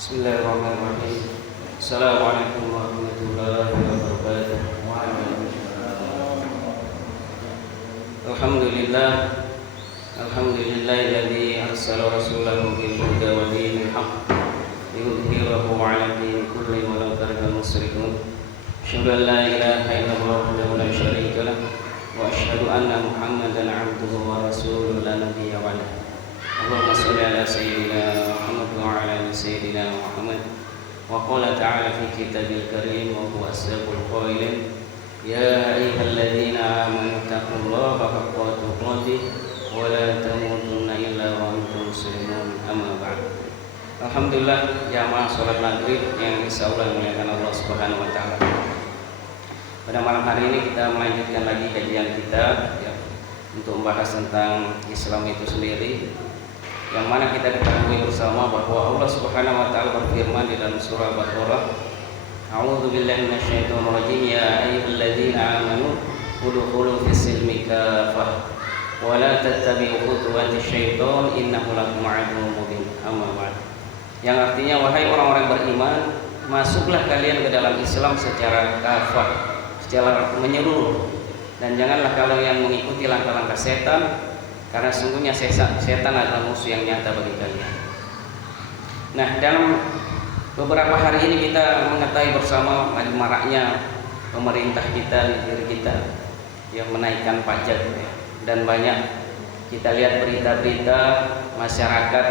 Bismillahirrahmanirrahim. Assalamualaikum warahmatullahi wabarakatuh. Alhamdulillah. Alhamdulillahilladzi arsala rasulahu bil huda wa dinil haqq liyudhhirahu 'ala dini kulli walau karihal musyrikun. Asyhadu an la ilaha illallah wahdahu la syarika lah wa asyhadu anna Muhammadan 'abduhu wa rasuluhu la nabiyya ba'dahu. Allahumma shalli ala sayyidina Muhammad wa ala ali sayyidina Muhammad. Wa qala ta'ala fi kitabil karim wa huwa asdaqul qailin, ya ayyuhalladzina amanu taqullaha haqqa tuqatih wa la tamutunna illa wa antum muslimun. Amma ba'd. Alhamdulillah, jamaah salat maghrib yang insyaallah dimuliakan Allah Subhanahu wa taala. Pada malam hari ini kita melanjutkan lagi kajian kita ya, untuk membahas tentang Islam itu sendiri, yang mana kita ketahui bersama bahwa Allah Subhanahu wa taala berfirman di dalam surah Al-Baqarah, A'udzu billahi minasyaitonir rajim, ya ayyuhalladzina amanu udkhulu fis-silmi kafah wa la tattabi'u khutuwatis syaiton innahu lakum 'aduwwun mubin. Amma ba'd. Yang artinya, wahai orang-orang beriman, masuklah kalian ke dalam Islam secara kafah, secara menyeluruh, dan janganlah kalian mengikuti langkah-langkah setan, karena sungguhnya setan adalah musuh yang nyata bagi kalian. Nah, dalam beberapa hari ini kita mengetahui bersama lagi maraknya pemerintah kita, negeri kita yang menaikkan pajak ya. Dan banyak kita lihat berita-berita masyarakat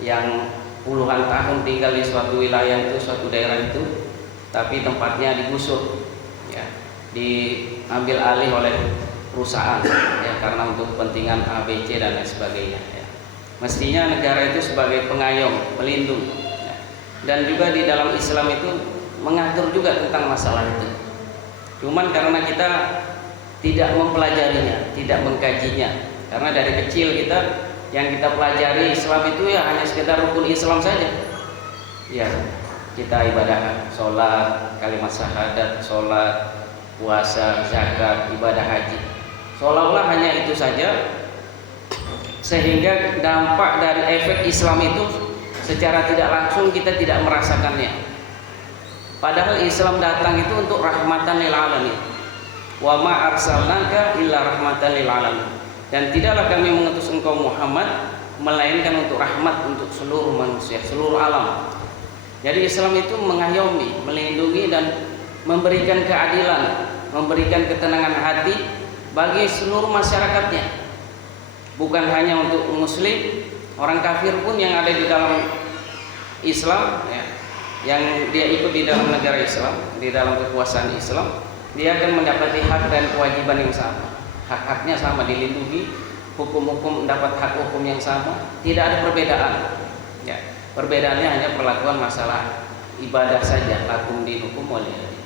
yang puluhan tahun tinggal di suatu wilayah itu, suatu daerah itu, tapi tempatnya digusur ya, diambil alih oleh perusahaan ya, karena untuk kepentingan A, B, C dan lain sebagainya ya. Mestinya negara itu sebagai pengayom, pelindung ya. Dan juga di dalam Islam itu mengatur juga tentang masalah itu. Cuman karena kita tidak mempelajarinya, tidak mengkajinya, karena dari kecil kita yang kita pelajari Islam itu ya hanya sekedar rukun Islam saja ya. Kita ibadah sholat, kalimat syahadat, sholat, puasa, zakat, ibadah haji, seolah-olah hanya itu saja, sehingga dampak dari efek Islam itu secara tidak langsung kita tidak merasakannya. Padahal Islam datang itu untuk rahmatan lil alamin. Wa ma arsalnaka illa rahmatan lil alamin. Dan tidaklah kami mengutus engkau Muhammad melainkan untuk rahmat untuk seluruh manusia, seluruh alam. Jadi Islam itu mengayomi, melindungi dan memberikan keadilan, memberikan ketenangan hati bagi seluruh masyarakatnya. Bukan hanya untuk muslim, orang kafir pun yang ada di dalam Islam ya, yang dia ikut di dalam negara Islam, di dalam kekuasaan Islam, dia akan mendapati hak dan kewajiban yang sama. Hak-haknya sama, dilindungi, hukum-hukum mendapat hak hukum yang sama, tidak ada perbedaan ya. Perbedaannya hanya perlakuan masalah ibadah saja, lakum dinukum waliyadin.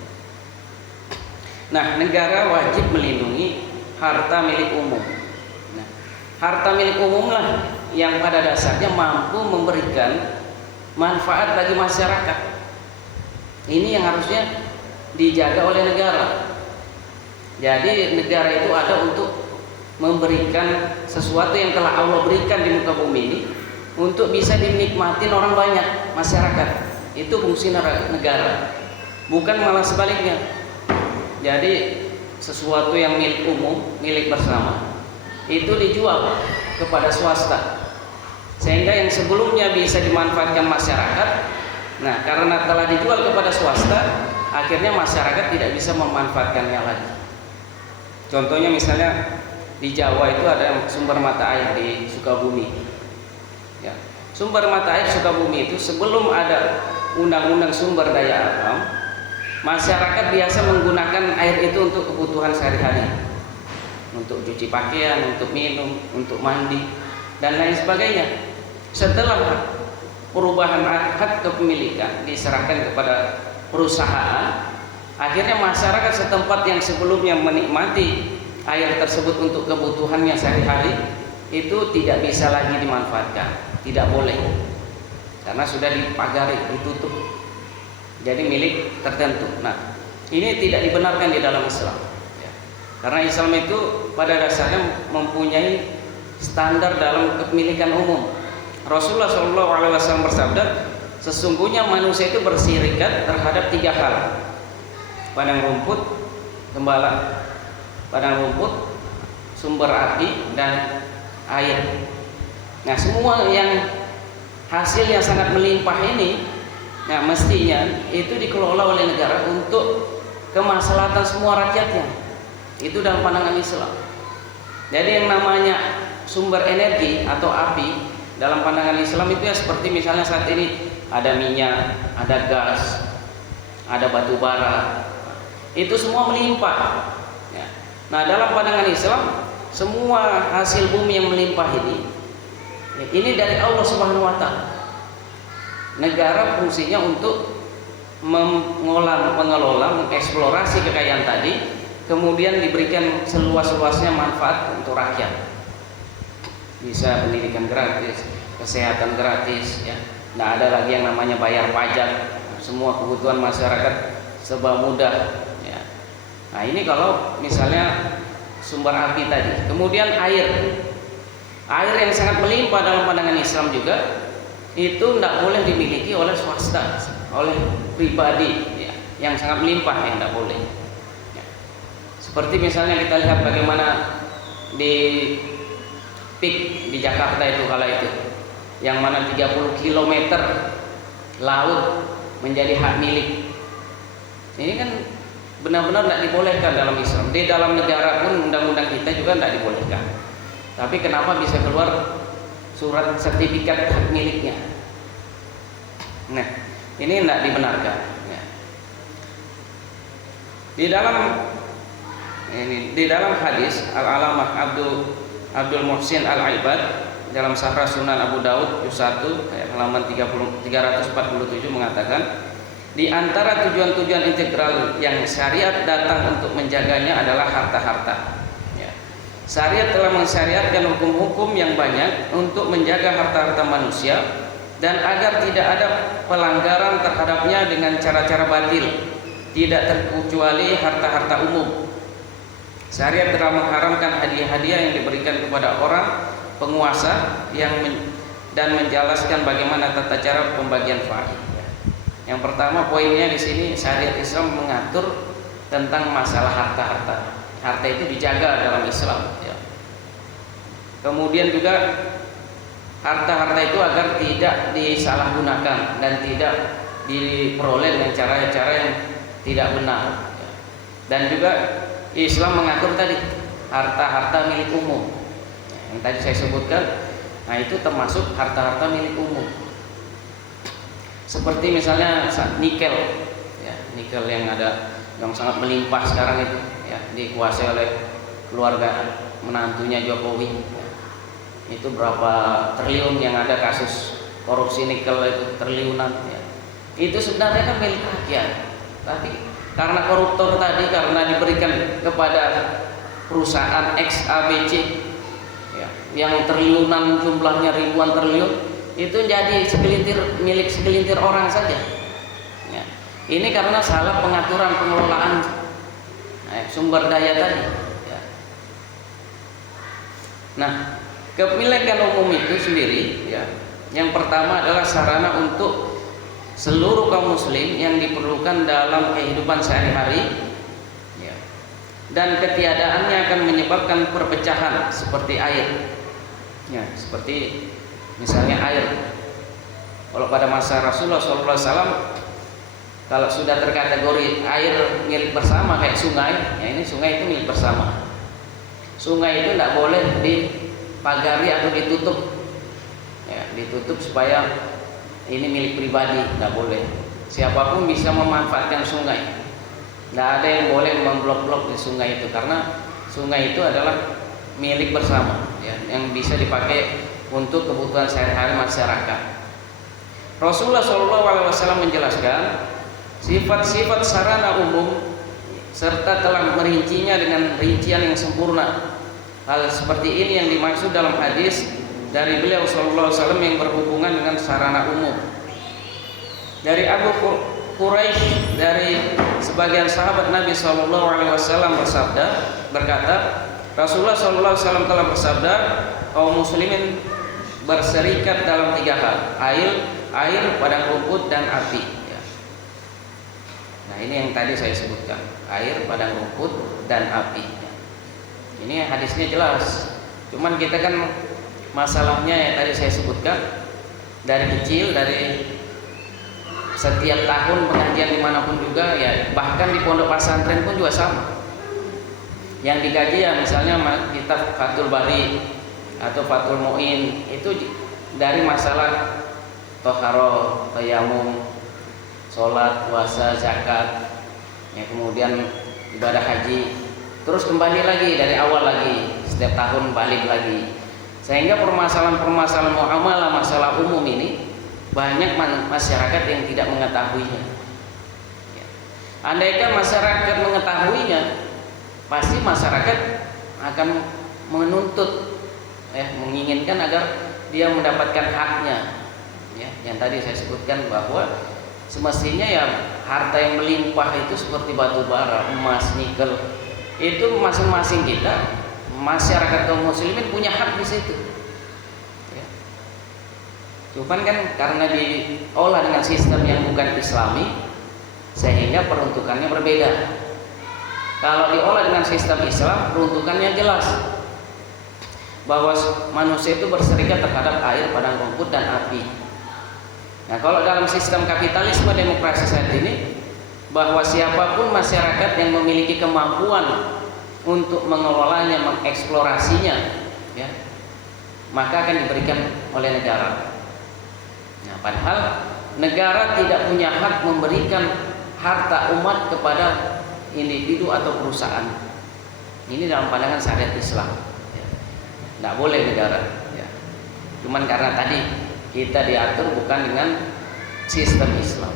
Nah, negara wajib melindungi harta milik umum. Nah, harta milik umum lah yang pada dasarnya mampu memberikan manfaat bagi masyarakat. Ini yang harusnya dijaga oleh negara. Jadi negara itu ada untuk memberikan sesuatu yang telah Allah berikan di muka bumi ini untuk bisa dinikmatin orang banyak, masyarakat. Itu fungsi negara. Bukan malah sebaliknya. Jadi sesuatu yang milik umum, milik bersama, itu dijual kepada swasta, sehingga yang sebelumnya bisa dimanfaatkan masyarakat, nah karena telah dijual kepada swasta, akhirnya masyarakat tidak bisa memanfaatkannya lagi. Contohnya misalnya di Jawa itu ada sumber mata air di Sukabumi ya. Sumber mata air Sukabumi itu sebelum ada undang-undang sumber daya alam, masyarakat biasa menggunakan air itu untuk kebutuhan sehari-hari, untuk cuci pakaian, untuk minum, untuk mandi dan lain sebagainya. Setelah perubahan hak kepemilikan diserahkan kepada perusahaan, akhirnya masyarakat setempat yang sebelumnya menikmati air tersebut untuk kebutuhannya sehari-hari itu tidak bisa lagi dimanfaatkan, tidak boleh, karena sudah dipagari, ditutup, jadi milik tertentu. Nah, ini tidak dibenarkan di dalam Islam ya. Karena Islam itu pada dasarnya mempunyai standar dalam kepemilikan umum. Rasulullah SAW bersabda, sesungguhnya manusia itu bersirikat terhadap 3 hal: padang rumput, gembala, padang rumput, sumber api, dan air. Nah, semua yang hasilnya sangat melimpah ini, nah mestinya itu dikelola oleh negara untuk kemaslahatan semua rakyatnya. Itu dalam pandangan Islam. Jadi yang namanya sumber energi atau api dalam pandangan Islam itu ya seperti misalnya saat ini ada minyak, ada gas, ada batu bara, itu semua melimpah. Ya. Nah, dalam pandangan Islam, semua hasil bumi yang melimpah ini dari Allah Subhanahu wa Ta'ala. Negara fungsinya untuk mengelola, mengeksplorasi kekayaan tadi, kemudian diberikan seluas-luasnya manfaat untuk rakyat. Bisa pendidikan gratis, kesehatan gratis, ya. Nah, ada lagi yang namanya bayar pajak, semua kebutuhan masyarakat serba mudah, ya. Nah, ini kalau misalnya sumber api tadi. Kemudian air yang sangat melimpah dalam pandangan Islam juga, itu tidak boleh dimiliki oleh swasta, oleh pribadi, ya. Yang sangat melimpah yang tidak boleh, ya. Seperti misalnya kita lihat bagaimana di PIK di Jakarta itu kala itu, yang mana 30 km laut menjadi hak milik. Ini kan benar-benar tidak dibolehkan dalam Islam. Di dalam negara pun undang-undang kita juga tidak dibolehkan. Tapi kenapa bisa keluar surat sertifikat hak miliknya? Nah, ini tidak dibenarkan, ya. Di dalam hadis Al-Alamah Abdul Muhsin Al-Aibad dalam Syarah Sunan Abu Daud juz 1 ayat halaman 347 mengatakan, di antara tujuan-tujuan integral yang syariat datang untuk menjaganya adalah harta-harta. Ya. Syariat telah mensyariatkan hukum-hukum yang banyak untuk menjaga harta-harta manusia dan agar tidak ada pelanggaran terhadapnya dengan cara-cara batil, tidak terkecuali harta-harta umum. Syariat telah mengharamkan hadiah-hadiah yang diberikan kepada orang penguasa dan menjelaskan bagaimana tata cara pembagian faid. Yang pertama poinnya di sini, syariat Islam mengatur tentang masalah harta-harta. Harta itu dijaga dalam Islam, ya. Kemudian juga harta-harta itu agar tidak disalahgunakan dan tidak diperoleh dengan cara-cara yang tidak benar, ya. Dan juga Islam mengatur tadi harta-harta milik umum, yang tadi saya sebutkan. Nah, itu termasuk harta-harta milik umum. Seperti misalnya nikel, ya, nikel yang sangat melimpah sekarang itu, ya, dikuasai oleh keluarga menantunya Jokowi. Ya. Itu berapa triliun yang ada kasus korupsi nikel itu, triliunan, ya. Itu sebenarnya kan milik rakyat, tapi karena koruptor tadi, karena diberikan kepada perusahaan X, A, B, C, ya, yang triliunan jumlahnya, ribuan triliun, itu jadi milik segelintir orang saja, ya. Ini karena salah pengaturan pengelolaan sumber daya tadi, ya. Nah, kepemilikan umum itu sendiri, ya, yang pertama adalah sarana untuk seluruh kaum muslim yang diperlukan dalam kehidupan sehari-hari, ya. Dan ketiadaannya akan menyebabkan perpecahan seperti air, ya, seperti misalnya air. Kalau pada masa Rasulullah SAW, kalau sudah terkategori air milik bersama kayak sungai, ya, ini sungai itu milik bersama. Sungai itu tidak boleh dipagari atau ditutup, ya, ditutup supaya ini milik pribadi, tidak boleh. Siapapun bisa memanfaatkan sungai. Tidak ada yang boleh memblok-blok di sungai itu, karena sungai itu adalah milik bersama, ya, yang bisa dipakai untuk kebutuhan sehari-hari masyarakat. Rasulullah SAW menjelaskan sifat-sifat sarana umum serta telah merincinya dengan rincian yang sempurna. Hal seperti ini yang dimaksud dalam hadis dari beliau sallallahu alaihi wasallam yang berhubungan dengan sarana umum. Dari Abu Quraisy, dari sebagian sahabat Nabi sallallahu alaihi wasallam berkata, Rasulullah sallallahu alaihi wasallam telah bersabda, kaum muslimin berserikat dalam 3 hal: air, padang rumput, dan api. Ya. Nah, ini yang tadi saya sebutkan, air, padang rumput, dan api. Ya. Ini hadisnya jelas. Cuman kita kan masalahnya yang tadi saya sebutkan, dari kecil, dari setiap tahun pengajian dimanapun juga, ya bahkan di pondok pesantren pun juga sama. Yang digaji ya misalnya kitab Fathul Bari atau Fathul Mu'in, itu dari masalah toharo, tayamum, sholat, puasa, zakat, ya, kemudian ibadah haji, terus kembali lagi dari awal lagi, setiap tahun balik lagi, sehingga permasalahan-permasalahan muamalah, masalah umum ini banyak masyarakat yang tidak mengetahuinya. Ya. Andaikan masyarakat mengetahuinya, pasti masyarakat akan menuntut, menginginkan agar dia mendapatkan haknya. Ya, yang tadi saya sebutkan bahwa semestinya ya harta yang melimpah itu seperti batu bara, emas, nikel, itu masing-masing kita, masyarakat kaum muslimin punya hak di situ. Ya. Cuman kan karena diolah dengan sistem yang bukan Islami, sehingga peruntukannya berbeda. Kalau diolah dengan sistem Islam, peruntukannya jelas bahwa manusia itu berserikat terhadap air, padang rumput, dan api. Nah, kalau dalam sistem kapitalisme demokrasi saat ini, bahwa siapapun masyarakat yang memiliki kemampuan untuk mengelolanya, mengeksplorasinya, ya, maka akan diberikan oleh negara. Nah, padahal negara tidak punya hak memberikan harta umat kepada individu atau perusahaan. Ini dalam pandangan syariat Islam. Ya. Tidak boleh negara. Ya. Cuman karena tadi kita diatur bukan dengan sistem Islam.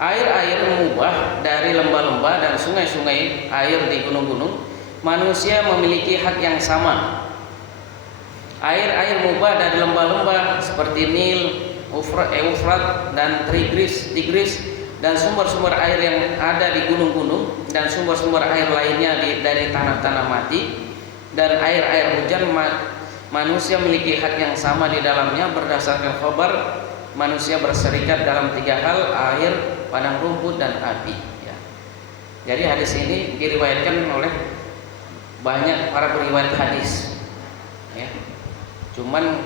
Air-air mengubah dari lembah-lembah dan sungai-sungai, air di gunung-gunung, manusia memiliki hak yang sama. Air-air mengubah dari lembah-lembah seperti Nil, Eufrat, dan Tigris, dan sumber-sumber air yang ada di gunung-gunung, dan sumber-sumber air lainnya dari tanah-tanah mati, dan air-air hujan, manusia memiliki hak yang sama di dalamnya. Berdasarkan khabar, manusia berserikat dalam 3 hal: air, padang rumput, dan api. Ya. Jadi hadis ini diriwayatkan oleh banyak para periwayat hadis. Ya. Cuman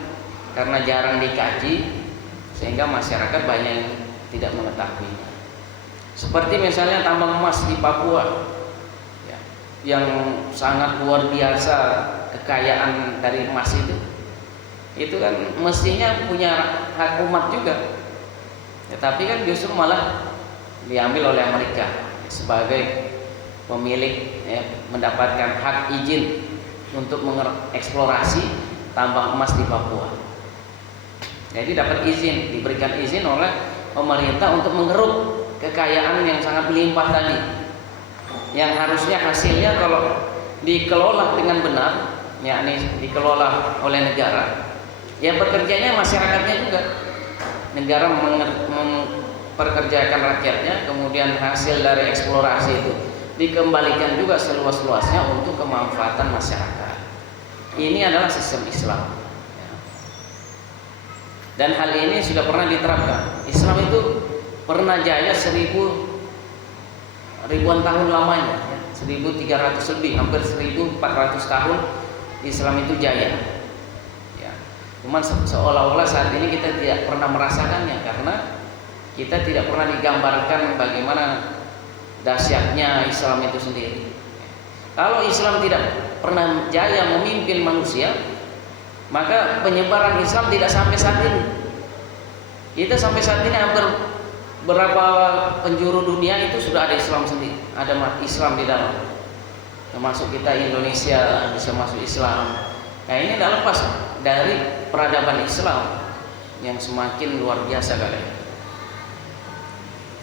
karena jarang dikaji, sehingga masyarakat banyak yang tidak mengetahuinya. Seperti misalnya tambang emas di Papua, ya, yang sangat luar biasa kekayaan dari emas itu kan mestinya punya hak umat juga, ya, tapi kan justru malah diambil oleh Amerika sebagai pemilik, ya, mendapatkan hak izin untuk mengeksplorasi tambang emas di Papua. Jadi dapat izin, diberikan izin oleh pemerintah untuk mengeruk kekayaan yang sangat melimpah tadi, yang harusnya hasilnya kalau dikelola dengan benar, yakni dikelola oleh negara, ya pekerjanya masyarakatnya juga. Negara memperkerjakan rakyatnya, kemudian hasil dari eksplorasi itu dikembalikan juga seluas-luasnya untuk kemanfaatan masyarakat. Ini adalah sistem Islam. Dan hal ini sudah pernah diterapkan. Islam itu pernah jaya ribuan tahun lamanya, ya. 1300 lebih, hampir 1400 tahun Islam itu jaya. Ya. Cuman seolah-olah saat ini kita tidak pernah merasakannya, karena kita tidak pernah digambarkan bagaimana dahsyatnya Islam itu sendiri. Kalau Islam tidak pernah jaya memimpin manusia, maka penyebaran Islam tidak sampai saat ini. Kita sampai saat ini hampir berapa penjuru dunia itu sudah ada Islam sendiri, ada Islam di dalam. Termasuk kita Indonesia bisa masuk Islam. Nah, ini tidak lepas dari peradaban Islam yang semakin luar biasa kali.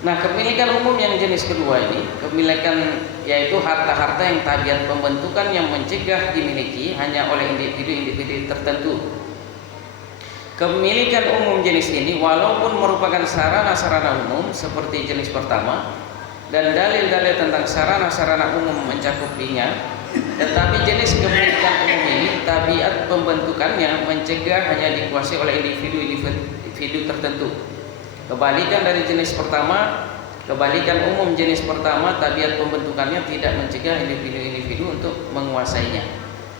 Nah, kepemilikan umum yang jenis kedua ini, kepemilikan yaitu harta-harta yang tabiat pembentukan yang mencegah dimiliki hanya oleh individu-individu tertentu. Kepemilikan umum jenis ini walaupun merupakan sarana-sarana umum seperti jenis pertama dan dalil-dalil tentang sarana-sarana umum mencakupinya, tetapi jenis kepemilikan umum ini ini tabiat pembentukannya mencegah hanya dikuasai oleh individu tertentu. Kebalikan dari jenis pertama, kebalikan umum jenis pertama, tabiat pembentukannya tidak mencegah individu-individu untuk menguasainya.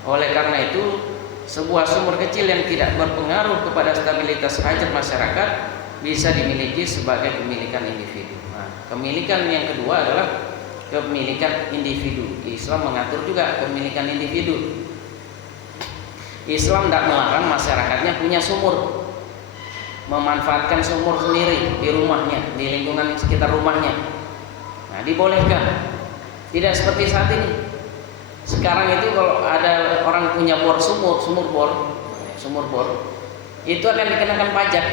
Oleh karena itu, sebuah sumber kecil yang tidak berpengaruh kepada stabilitas hajat masyarakat bisa dimiliki sebagai kepemilikan individu. Nah, kepemilikan yang kedua adalah kepemilikan individu. Islam mengatur juga kepemilikan individu. Islam tidak melarang masyarakatnya punya sumur, memanfaatkan sumur sendiri di rumahnya, di lingkungan sekitar rumahnya. Nah, dibolehkan. Tidak seperti saat ini. Sekarang itu kalau ada orang punya sumur bor, itu akan dikenakan pajak.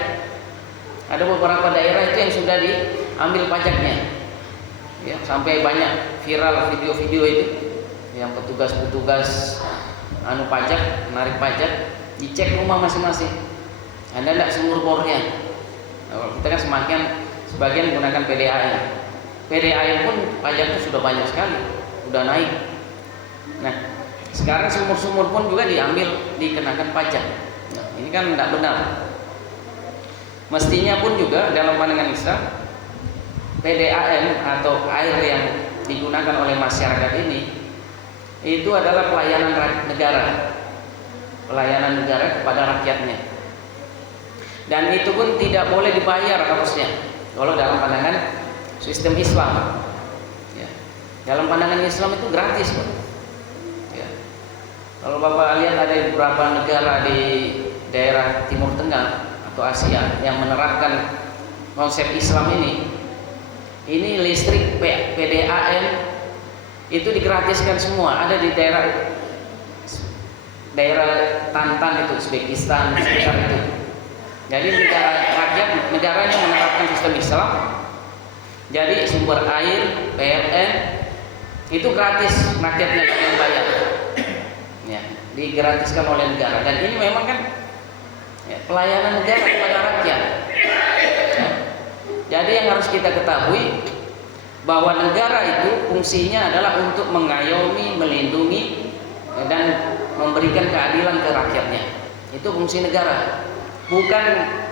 Ada beberapa daerah itu yang sudah diambil pajaknya. Ya, sampai banyak viral video-video itu yang petugas pajak menarik pajak, dicek rumah masing-masing. Ada enggak sumur bornya? Nah, kita kan sebagian menggunakan PDAM. PDAM pun pajaknya sudah banyak sekali, sudah naik. Nah, sekarang sumur-sumur pun juga dikenakan pajak. Nah, ini kan tidak benar. Mestinya pun juga dalam pandangan Islam, PDAM atau air yang digunakan oleh masyarakat ini itu adalah pelayanan negara kepada rakyatnya, dan itu pun tidak boleh dibayar harusnya kalau dalam pandangan sistem Islam. Ya. Dalam pandangan Islam itu gratis, Pak. Ya. Kalau Bapak lihat ada beberapa negara di daerah Timur Tengah atau Asia yang menerapkan konsep Islam ini listrik PDAM itu digratiskan semua. Ada di daerah Tantan itu, Uzbekistan, sekitar itu. Jadi negaranya menerapkan sistem Islam. Jadi sumber air, PLN itu gratis, rakyatnya yang bayar. Ya, digratiskan oleh negara. Dan ini memang kan pelayanan negara kepada rakyat. Ya. Jadi yang harus kita ketahui bahwa negara itu fungsinya adalah untuk mengayomi, melindungi, dan memberikan keadilan ke rakyatnya. Itu fungsi negara. Bukan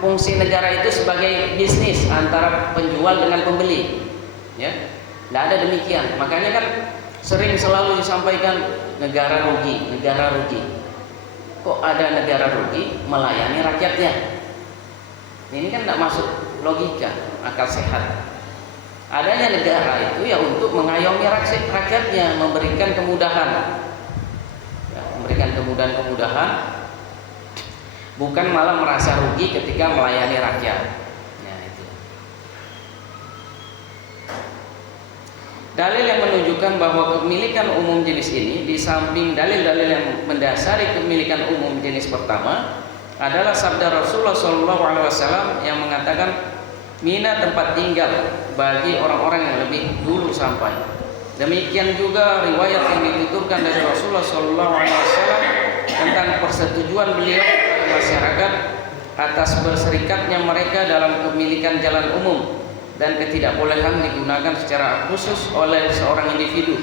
fungsi negara itu sebagai bisnis antara penjual dengan pembeli. Ya, tidak ada demikian. Makanya kan selalu disampaikan negara rugi. Kok ada negara rugi melayani rakyatnya? Ini kan tidak masuk logika, akal sehat. Adanya negara itu ya untuk mengayomi rakyatnya, memberikan kemudahan, bukan malah merasa rugi ketika melayani rakyat. Ya, itu. Dalil yang menunjukkan bahwa kepemilikan umum jenis ini, di samping dalil-dalil yang mendasari kepemilikan umum jenis pertama, adalah sabda Rasulullah SAW yang mengatakan, Mina tempat tinggal bagi orang-orang yang lebih dulu sampai. Demikian juga riwayat yang dituturkan dari Rasulullah SAW tentang persetujuan beliau kepada masyarakat atas berserikatnya mereka dalam kepemilikan jalan umum dan ketidakbolehan digunakan secara khusus oleh seorang individu.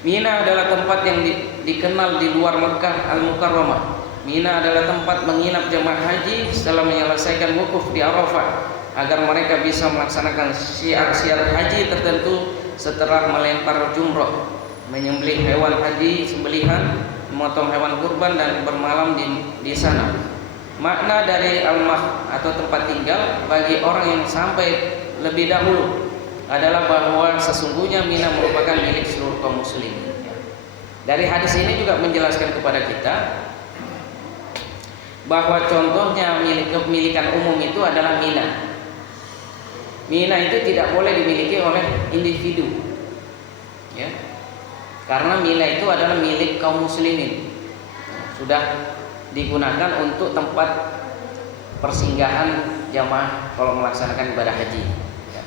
Mina adalah tempat yang dikenal di luar Mekah Al-Mukarramah. Mina adalah tempat menginap jemaah haji setelah menyelesaikan wukuf di Arafah, agar mereka bisa melaksanakan syiar-syiar haji tertentu setelah melempar jumrah, menyembelih hewan haji sembelihan, memotong hewan kurban, dan bermalam di sana. Makna dari al-mah atau tempat tinggal bagi orang yang sampai lebih dahulu adalah bahwa sesungguhnya Mina merupakan milik seluruh kaum muslimin. Dari hadis ini juga menjelaskan kepada kita bahwa contohnya kepemilikan umum itu adalah Mina. Mina itu tidak boleh dimiliki oleh individu, ya, karena Mina itu adalah milik kaum muslimin. Sudah digunakan untuk tempat persinggahan jamaah kalau melaksanakan ibadah haji. Ya.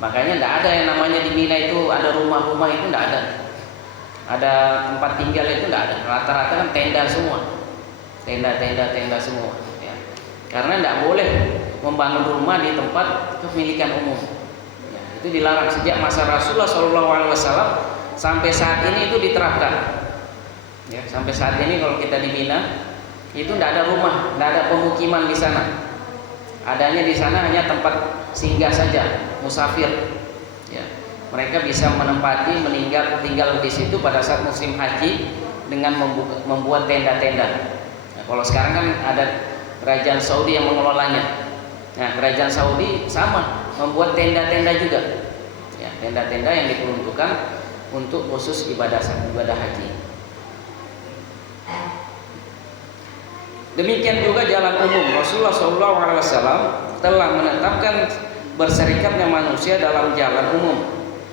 Makanya tidak ada yang namanya di Mina itu ada rumah-rumah, itu tidak ada. Ada tempat tinggal itu tidak ada. Rata-rata kan tenda semua. Tenda semua, ya. Karena tidak boleh membangun rumah di tempat kepemilikan umum. Ya, itu dilarang sejak masa Rasulullah SAW sampai saat ini itu diterapkan. Ya, sampai saat ini kalau kita di Mina itu tidak ada rumah, tidak ada pemukiman di sana. Adanya di sana hanya tempat singgah saja, musafir. Ya, mereka bisa menempati, tinggal di situ pada saat musim haji dengan membuat tenda-tenda. Nah, kalau sekarang kan ada kerajaan Saudi yang mengelolanya. Nah, kerajaan Saudi sama membuat tenda-tenda juga. Ya, tenda-tenda yang diperuntukkan untuk khusus ibadah haji. Demikian juga jalan umum. Rasulullah SAW telah menetapkan berserikatnya manusia dalam jalan umum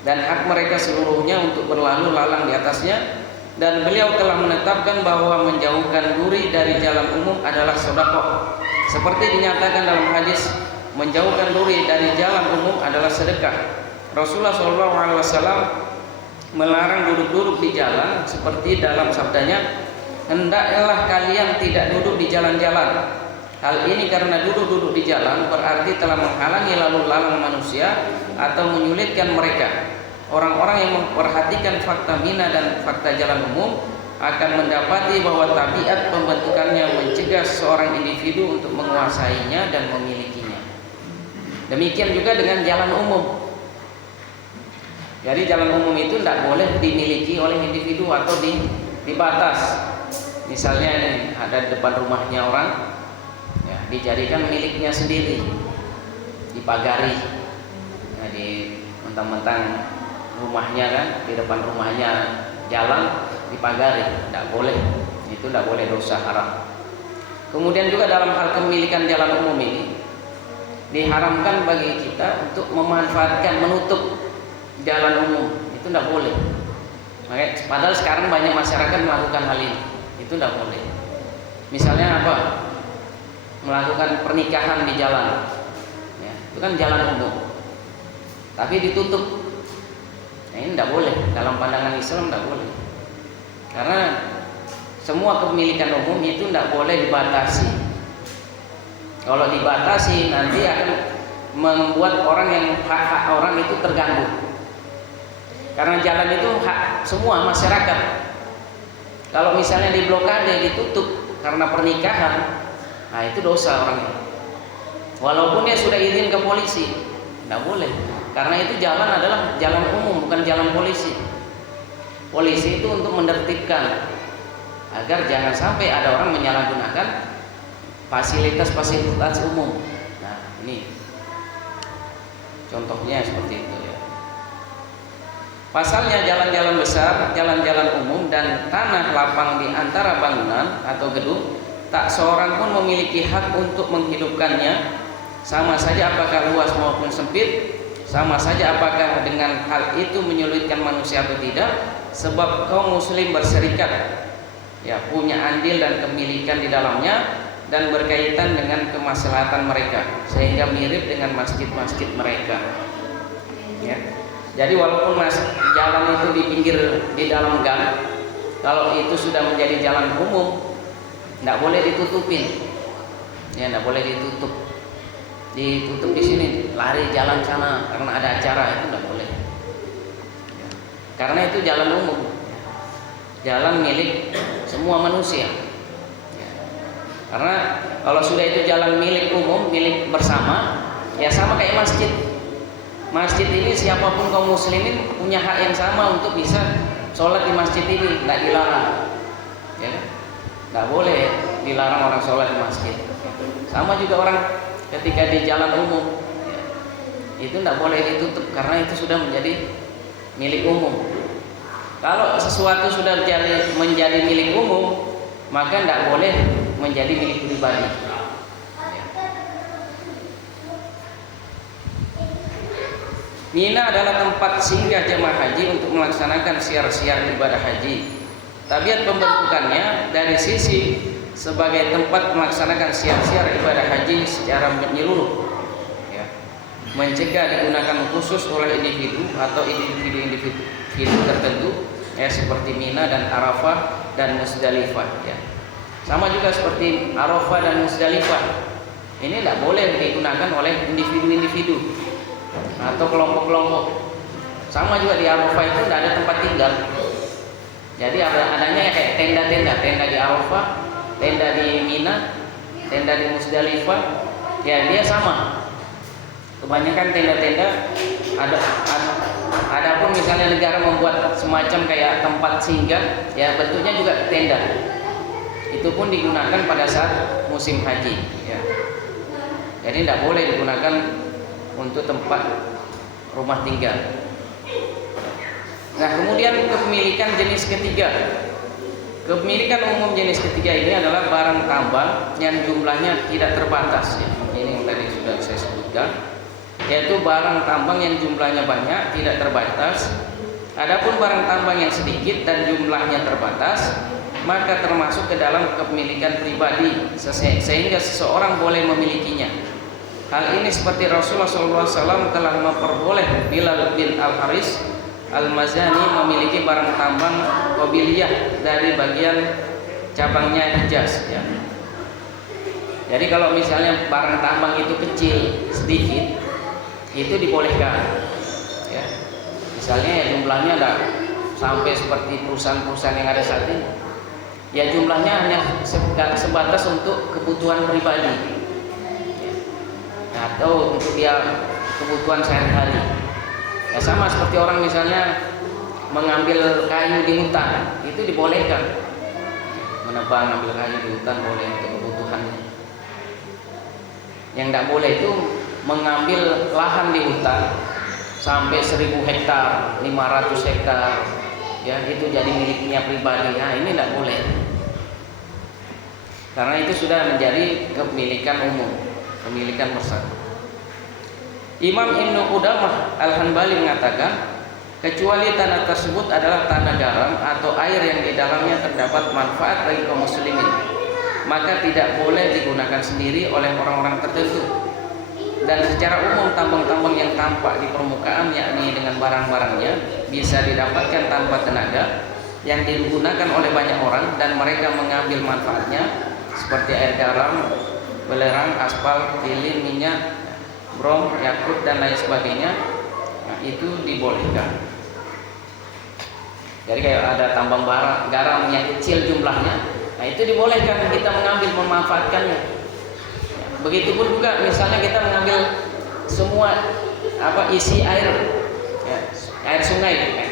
dan hak mereka seluruhnya untuk berlalu lalang di atasnya, dan beliau telah menetapkan bahwa menjauhkan duri dari jalan umum adalah sedekah. Seperti dinyatakan dalam hadis, menjauhkan duri dari jalan umum adalah sedekah. Rasulullah SAW melarang duduk-duduk di jalan seperti dalam sabdanya, hendaklah kalian tidak duduk di jalan-jalan. Hal ini karena duduk-duduk di jalan berarti telah menghalangi lalu lalang manusia atau menyulitkan mereka. Orang-orang yang memperhatikan fakta Mina dan fakta jalan umum akan mendapati bahwa tabiat pembentukannya mencegah seorang individu untuk menguasainya dan memilikinya. Demikian juga dengan jalan umum. Jadi jalan umum itu tidak boleh dimiliki oleh individu atau dibatas. Misalnya ini ada di depan rumahnya orang, ya, dijadikan miliknya sendiri, dipagari. Nah, di mentang-mentang rumahnya kan, di depan rumahnya jalan dipagari, tidak boleh. Itu tidak boleh, dosa haram. Kemudian juga dalam hal kepemilikan jalan umum ini diharamkan bagi kita untuk memanfaatkan, menutup jalan umum. Itu tidak boleh. Makanya, padahal sekarang banyak masyarakat melakukan hal ini. Itu tidak boleh. Misalnya apa? Melakukan pernikahan di jalan, ya, itu kan jalan umum, tapi ditutup. Nah, ini tidak boleh. Dalam pandangan Islam tidak boleh, karena semua kepemilikan umum itu tidak boleh dibatasi. Kalau dibatasi nanti akan membuat orang yang hak-hak orang itu terganggu. Karena jalan itu hak semua masyarakat. Kalau misalnya diblokade, ditutup karena pernikahan, nah itu dosa orangnya. Walaupun dia sudah izin ke polisi, tidak boleh. Karena itu jalan adalah jalan umum, bukan jalan polisi. Polisi itu untuk menertibkan agar jangan sampai ada orang menyalahgunakan fasilitas umum. Nah, ini contohnya seperti itu. Pasalnya jalan-jalan besar, jalan-jalan umum dan tanah lapang di antara bangunan atau gedung, tak seorang pun memiliki hak untuk menghidupkannya. Sama saja apakah luas maupun sempit, sama saja apakah dengan hal itu menyulitkan manusia atau tidak, sebab kaum muslim berserikat, ya, punya andil dan kepemilikan di dalamnya dan berkaitan dengan kemaslahatan mereka, sehingga mirip dengan masjid-masjid mereka. Ya. Jadi walaupun jalan itu di pinggir, di dalam gang, kalau itu sudah menjadi jalan umum, tidak boleh ditutupin. Ya, tidak boleh ditutup. Ditutup di sini, lari jalan sana karena ada acara, itu tidak boleh. Karena itu jalan umum, jalan milik semua manusia. Ya. Karena kalau sudah itu jalan milik umum, milik bersama, ya sama kayak masjid. Masjid ini siapapun kaum muslimin punya hak yang sama untuk bisa sholat di masjid ini, tidak dilarang, ya, tidak boleh dilarang orang sholat di masjid. Sama juga orang ketika di jalan umum, ya, itu tidak boleh ditutup karena itu sudah menjadi milik umum. Kalau sesuatu sudah menjadi milik umum, maka tidak boleh menjadi milik pribadi. Mina adalah tempat singgah jemaah haji untuk melaksanakan syiar-syiar ibadah haji. Tabiat pembentukannya dari sisi sebagai tempat melaksanakan syiar-syiar ibadah haji secara menyeluruh, ya, mencegah digunakan khusus oleh individu atau individu tertentu, ya, seperti Mina dan Arafah dan Musdalifah. Ya. Sama juga seperti Arafah dan Musdalifah. Ini tidak boleh digunakan oleh individu-individu atau kelompok-kelompok. Sama juga di Arafah itu tidak ada tempat tinggal. Jadi adanya kayak tenda di Arafah, tenda di Mina, tenda di Musdalifah, ya dia sama. Kebanyakan tenda-tenda ada pun misalnya negara membuat semacam kayak tempat singgah, ya bentuknya juga tenda. Itu pun digunakan pada saat musim haji, ya. Jadi tidak boleh digunakan untuk tempat rumah tinggal. Nah, kemudian kepemilikan jenis ketiga. Kepemilikan umum jenis ketiga ini adalah barang tambang yang jumlahnya tidak terbatas, ya. Ini yang tadi sudah saya sebutkan, yaitu barang tambang yang jumlahnya banyak, tidak terbatas. Adapun barang tambang yang sedikit dan jumlahnya terbatas, maka termasuk ke dalam kepemilikan pribadi, sehingga seseorang boleh memilikinya. Hal ini seperti Rasulullah SAW telah memperboleh Bilal bin Al-Haris Al-Mazani memiliki barang tambang Qobiliyah dari bagian cabangnya Hijaz, ya. Jadi kalau misalnya barang tambang itu kecil, sedikit, itu dibolehkan, ya. Misalnya ya jumlahnya ada sampai seperti perusahaan-perusahaan yang ada saat ini, ya jumlahnya hanya sebatas untuk kebutuhan pribadi, ya. Atau untuk dia kebutuhan sehari-hari. Ya sama seperti orang misalnya mengambil kayu di hutan, itu dibolehkan. Menebang, ambil kayu di hutan boleh untuk kebutuhannya. Yang tidak boleh itu mengambil lahan di hutan sampai 1000 hektar, 500 hektar, ya itu jadi miliknya pribadi. Nah, ini tidak boleh. Karena itu sudah menjadi kepemilikan umum, kepemilikan bersama. Imam Ibnu Qudamah Al-Hanbali mengatakan, kecuali tanah tersebut adalah tanah garam atau air yang di dalamnya terdapat manfaat bagi kaum muslimin, maka tidak boleh digunakan sendiri oleh orang-orang tertentu. Dan secara umum tambang-tambang yang tampak di permukaan, yakni dengan barang-barangnya, bisa didapatkan tanpa tenaga yang digunakan oleh banyak orang dan mereka mengambil manfaatnya, seperti air garam, belerang, aspal, lilin, minyak, brom, yakut dan lain sebagainya. Nah, itu dibolehkan. Jadi kayak ada tambang garam yang kecil jumlahnya, nah itu dibolehkan kita mengambil, memanfaatkannya. Begitupun juga misalnya kita mengambil semua isi air, ya, air sungai, ya,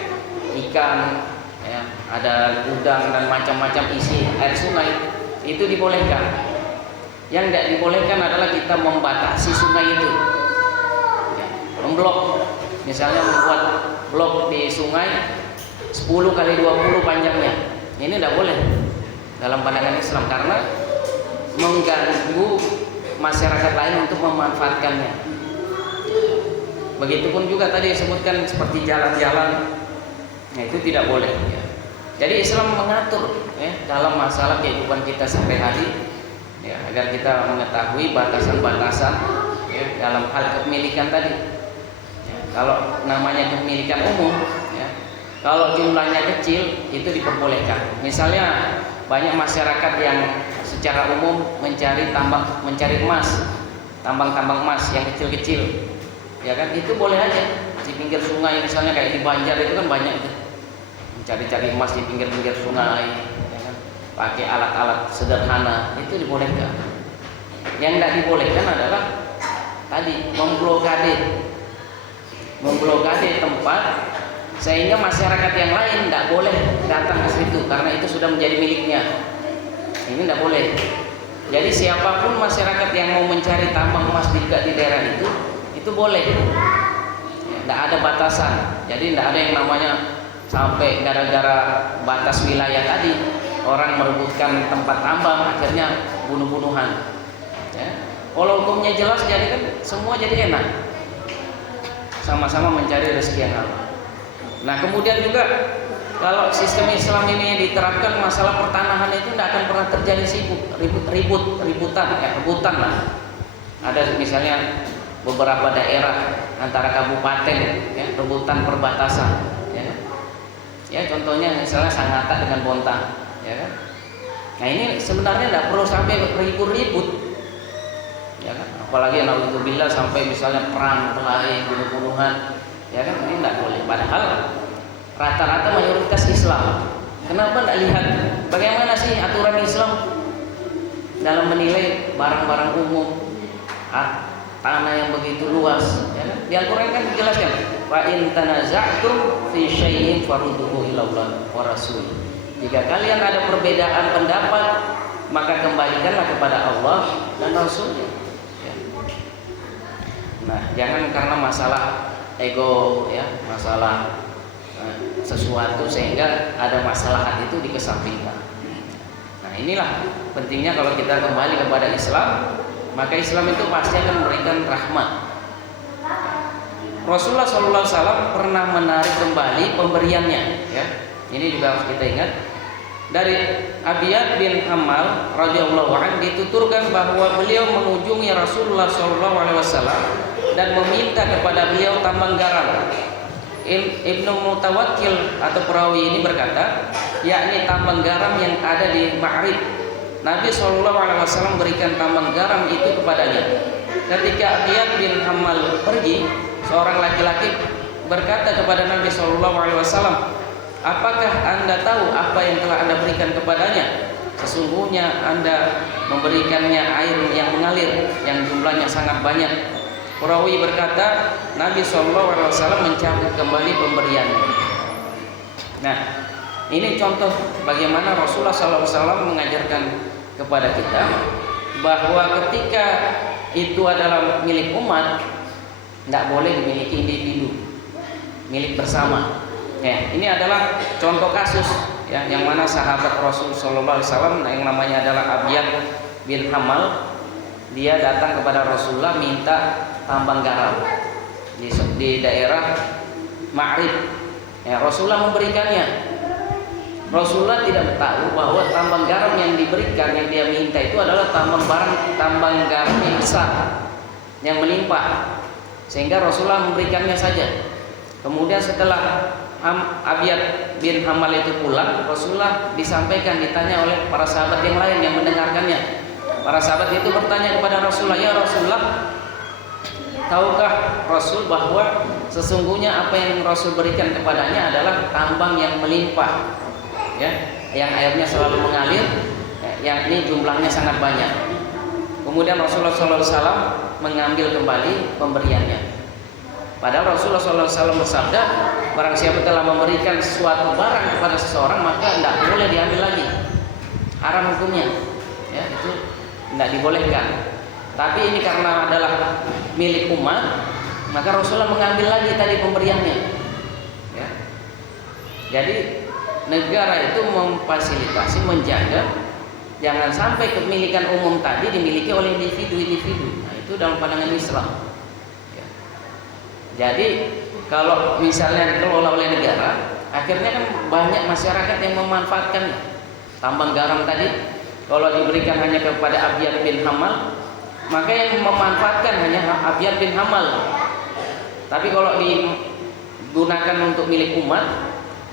ikan, ya, ada udang dan macam-macam isi air sungai, itu dibolehkan. Yang tidak dibolehkan adalah kita membatasi sungai itu, ya, memblok, misalnya membuat blok di sungai 10 kali 20 panjangnya. Ini tidak boleh dalam pandangan Islam karena mengganggu masyarakat lain untuk memanfaatkannya. Begitupun juga tadi disebutkan seperti jalan-jalan, nah itu tidak boleh, ya. Jadi Islam mengatur, ya, dalam masalah kehidupan kita sehari-hari, ya, agar kita mengetahui batasan-batasan, ya, dalam hal kepemilikan tadi, ya. Kalau namanya kepemilikan umum, ya, kalau jumlahnya kecil itu diperbolehkan. Misalnya banyak masyarakat yang secara umum mencari emas, tambang-tambang emas yang kecil-kecil, ya kan, itu boleh aja di pinggir sungai, misalnya kayak di Banjar itu kan banyak itu mencari-cari emas di pinggir-pinggir sungai, ya kan, pakai alat-alat sederhana, itu dibolehkan. Yang tidak dibolehkan adalah tadi memblokade tempat sehingga masyarakat yang lain tidak boleh datang ke situ karena itu sudah menjadi miliknya. Ini tidak boleh. Jadi siapapun masyarakat yang mau mencari tambang emas di daerah itu boleh. Tidak ada batasan. Jadi tidak ada yang namanya sampai gara-gara batas wilayah tadi orang merebutkan tempat tambang akhirnya bunuh-bunuhan, ya. Kalau hukumnya jelas jadi kan semua jadi enak, sama-sama mencari rezeki yang halal. Nah kemudian juga kalau sistem Islam ini diterapkan, masalah pertanahan itu tidak akan pernah terjadi rebutan lah. Ada misalnya beberapa daerah antara kabupaten, ya, rebutan perbatasan, ya. Ya contohnya misalnya Sangatta dengan Bontang, ya kan. Nah ini sebenarnya tidak perlu sampai ribut-ribut, ya kan. Apalagi naudzubillah sampai misalnya perang, kelahi, bunuh-bunuhan, ya kan, ini tidak boleh. Padahal rata-rata mayoritas Islam, Kenapa tidak lihat bagaimana sih aturan Islam dalam menilai barang-barang umum, tanah yang begitu luas, ya kan? Di Al-Quran kan dijelaskan, fa in tanaza'tum fi syai'in farudduhu ila Allah wa rasul. Jika kalian ada perbedaan pendapat, maka kembalikanlah kepada Allah dan Rasulnya. Ya. Nah, jangan karena masalah ego, ya, masalah sesuatu sehingga ada masalah itu dikesampingkan. Nah, inilah pentingnya kalau kita kembali kepada Islam, maka Islam itu pasti akan memberikan rahmat. Rasulullah SAW pernah menarik kembali pemberiannya, ya. Ini juga harus kita ingat. Dari Abiyad bin Hammal radhiyallahu anhu dituturkan bahwa beliau mengunjungi Rasulullah SAW dan meminta kepada beliau tambang garam. Ibnu Mutawakkil atau perawi ini berkata, yakni tambang garam yang ada di Ma'rib. Nabi SAW berikan tambang garam itu kepadanya. Ketika Abiyad bin Hammal pergi, seorang laki-laki berkata kepada Nabi SAW, apakah Anda tahu apa yang telah Anda berikan kepadanya? Sesungguhnya Anda memberikannya air yang mengalir, yang jumlahnya sangat banyak. Perawi berkata, Nabi SAW mencabut kembali pemberiannya. Nah, ini contoh bagaimana Rasulullah SAW mengajarkan kepada kita bahwa ketika itu adalah milik umat, tidak boleh dimiliki individu, milik bersama. Ya, ini adalah contoh kasus, ya, yang mana sahabat Rasul SAW yang namanya adalah Abiyad bin Hammal, dia datang kepada Rasulullah minta tambang garam di daerah Ma'rib. Ya, Rasulullah memberikannya. Rasulullah tidak tahu bahwa tambang garam yang diberikan, yang dia minta itu adalah tambang garam yang besar, yang melimpah, sehingga Rasulullah memberikannya saja. Kemudian setelah Abiyad bin Hammal itu pulang, Rasulullah disampaikan, ditanya oleh para sahabat yang lain yang mendengarkannya. Para sahabat itu bertanya kepada Rasulullah, ya Rasulullah, tahukah Rasul bahwa sesungguhnya apa yang Rasul berikan kepadanya adalah tambang yang melimpah, ya, yang airnya selalu mengalir, yang ini jumlahnya sangat banyak. Kemudian Rasulullah SAW mengambil kembali pemberiannya. Padahal Rasulullah SAW bersabda, barang siapa telah memberikan suatu barang kepada seseorang, maka tidak boleh diambil lagi, haram hukumnya, ya, itu tidak dibolehkan. Tapi ini karena adalah milik umat, maka Rasulullah mengambil lagi tadi pemberiannya, ya. Jadi negara itu memfasilitasi, menjaga jangan sampai kepemilikan umum tadi dimiliki oleh individu-individu. Nah, itu dalam pandangan Islam, ya. Jadi kalau misalnya dikelola oleh negara, akhirnya kan banyak masyarakat yang memanfaatkan tambang garam tadi. Kalau diberikan hanya kepada Abiyad bin Hammal, maka yang memanfaatkan hanya Abiyad bin Hammal. Tapi kalau digunakan untuk milik umat,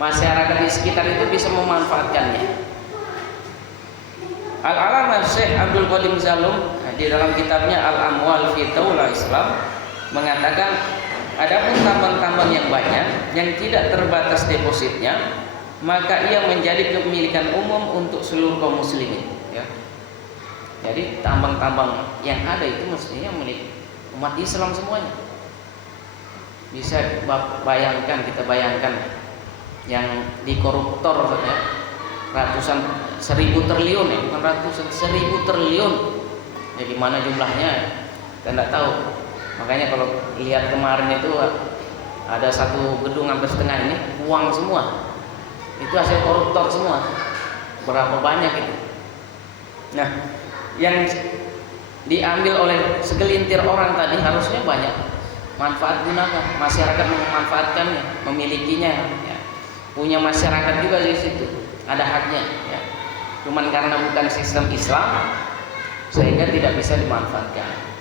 masyarakat di sekitar itu bisa memanfaatkannya. Al-Alamah Syekh Abdul Qadim Zalum di dalam kitabnya Al-Amwal fi Taulah Islam mengatakan, adapun tambang-tambang yang banyak yang tidak terbatas depositnya, maka ia menjadi kepemilikan umum untuk seluruh kaum muslimin, ya. Jadi tambang-tambang yang ada itu mestinya milik umat Islam semuanya. Bisa bayangkan, kita bayangkan yang dikoruptor, ya, ratusan 1000 triliun, ya, bukan ratusan, 1000 triliun. Ya, di mana jumlahnya kita tidak tahu. Makanya kalau lihat kemarin itu ada satu gedung hampir setengah ini uang semua. Itu hasil koruptor semua. Berapa banyak itu? Nah, yang diambil oleh segelintir orang tadi harusnya banyak manfaat gunakan. Masyarakat memanfaatkannya, memilikinya, ya. Punya masyarakat juga di situ, ada haknya, ya. Cuman karena bukan sistem Islam sehingga tidak bisa dimanfaatkan.